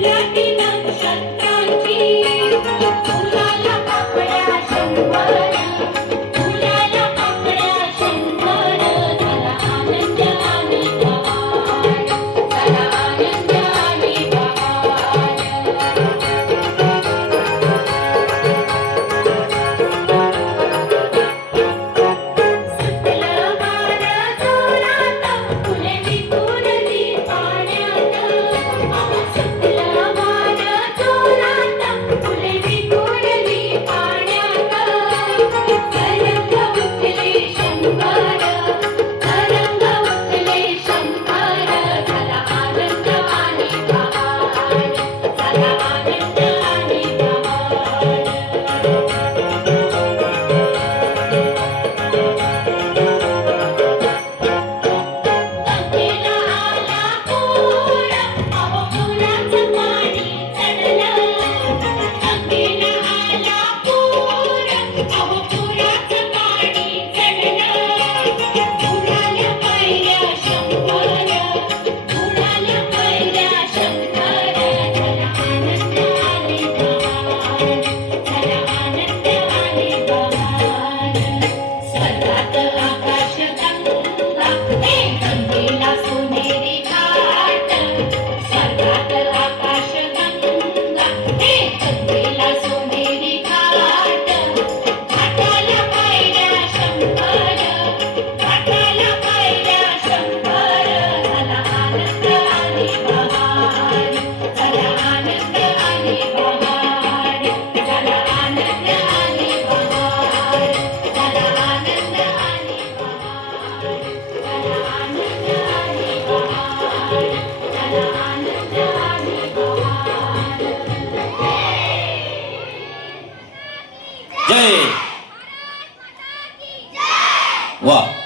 Let me Shut up. जय। वा।